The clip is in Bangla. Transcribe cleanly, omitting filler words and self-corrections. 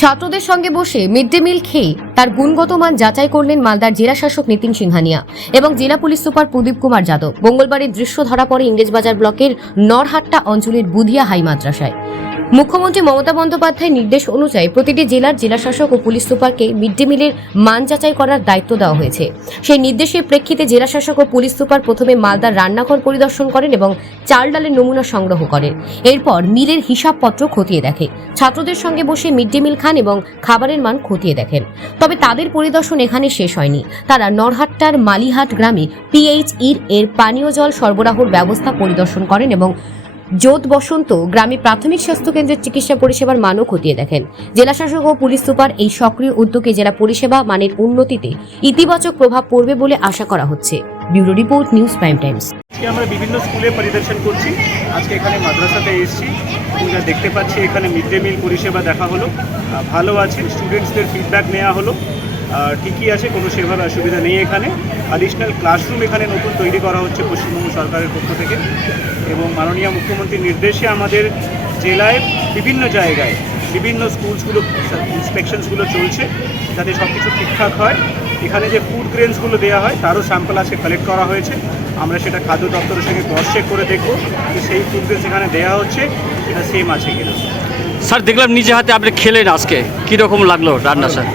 ছাত্রদের সঙ্গে বসে মিড ডে মিল খেয়ে তার গুণগত মান যাচাই করলেন মালদার জেলা শাসক নিতিন সিংহানিয়া এবং জেলা পুলিশ সুপার প্রদীপ কুমার যাদব। মঙ্গলবারের দৃশ্য ধরা পড়ে ইংরেজবাজার ব্লকের নরহাট্টা অঞ্চলের বুধিয়া হাই মাদ্রাসায়। মুখ্যমন্ত্রী মমতা বন্দ্যোপাধ্যায়ের নির্দেশ অনুযায়ী প্রতিটি জেলার জেলাশাসক ও পুলিশ সুপারকে মিড ডে মিলের মান যাচাই করার দায়িত্ব দেওয়া হয়েছে। সেই নির্দেশের প্রেক্ষিতে জেলাশাসক ও পুলিশ সুপার প্রথমে মালদার রান্নাঘর পরিদর্শন করেন এবং চাল ডালের নমুনা সংগ্রহ করেন। এরপর মিলের হিসাবপত্র খতিয়ে দেখে, ছাত্রদের সঙ্গে বসে মিড ডে মিল খান এবং খাবারের মান খতিয়ে দেখেন। তবে তাদের পরিদর্শন এখানে শেষ হয়নি। তারা নরহাট্টার মালিহাট গ্রামে পিএইচইর এর পানীয় জল সরবরাহের ব্যবস্থা পরিদর্শন করেন এবং যোধ বসন্ত গ্রামে প্রাথমিক স্বাস্থ্য কেন্দ্রের চিকিৎসা পরিষেবার মানও খতিয়ে দেখেন। জেলাশাসক ও পুলিশ সুপার এই সক্রিয় উদ্যোগে জেলা পরিষেবা মানের উন্নতিতে ইতিবাচক প্রভাব পড়বে বলে আশা করা হচ্ছে। Bureau report, news prime Times. আমরা বিভিন্ন স্কুলে পরিদর্শন করছি। আজকে এখানে মাদ্রাসাতে এসেছি এবং যা দেখতে পাচ্ছি এখানে মিড ডে মিল পরিষেবা দেখা হলো, ভালো আছে। স্টুডেন্টসদের ফিডব্যাক নেওয়া হলো, ঠিকই আছে, কোনো সেভাবে অসুবিধা নেই। এখানে অ্যাডিশনাল ক্লাসরুম এখানে নতুন তৈরি করা হচ্ছে পশ্চিমবঙ্গ সরকারের পক্ষ থেকে এবং মাননীয় মুখ্যমন্ত্রীর নির্দেশে আমাদের জেলায় বিভিন্ন জায়গায় বিভিন্ন স্কুলসগুলো ইন্সপেকশনসগুলো চলছে যাতে সব কিছু ঠিকঠাক হয়। এখানে যে ফুড গ্রেনসগুলো দেওয়া হয় তারও স্যাম্পল আজকে কালেক্ট করা হয়েছে। আমরা সেটা খাদ্য দপ্তরের সঙ্গে ক্রস চেক করে দেখব যে সেই ফুড গ্রেনস এখানে দেওয়া হচ্ছে এটা সেম আছে কিনা। স্যার, দেখলাম নিজে হাতে আপনি খেলেন, আজকে কীরকম লাগলো রান্না স্যার?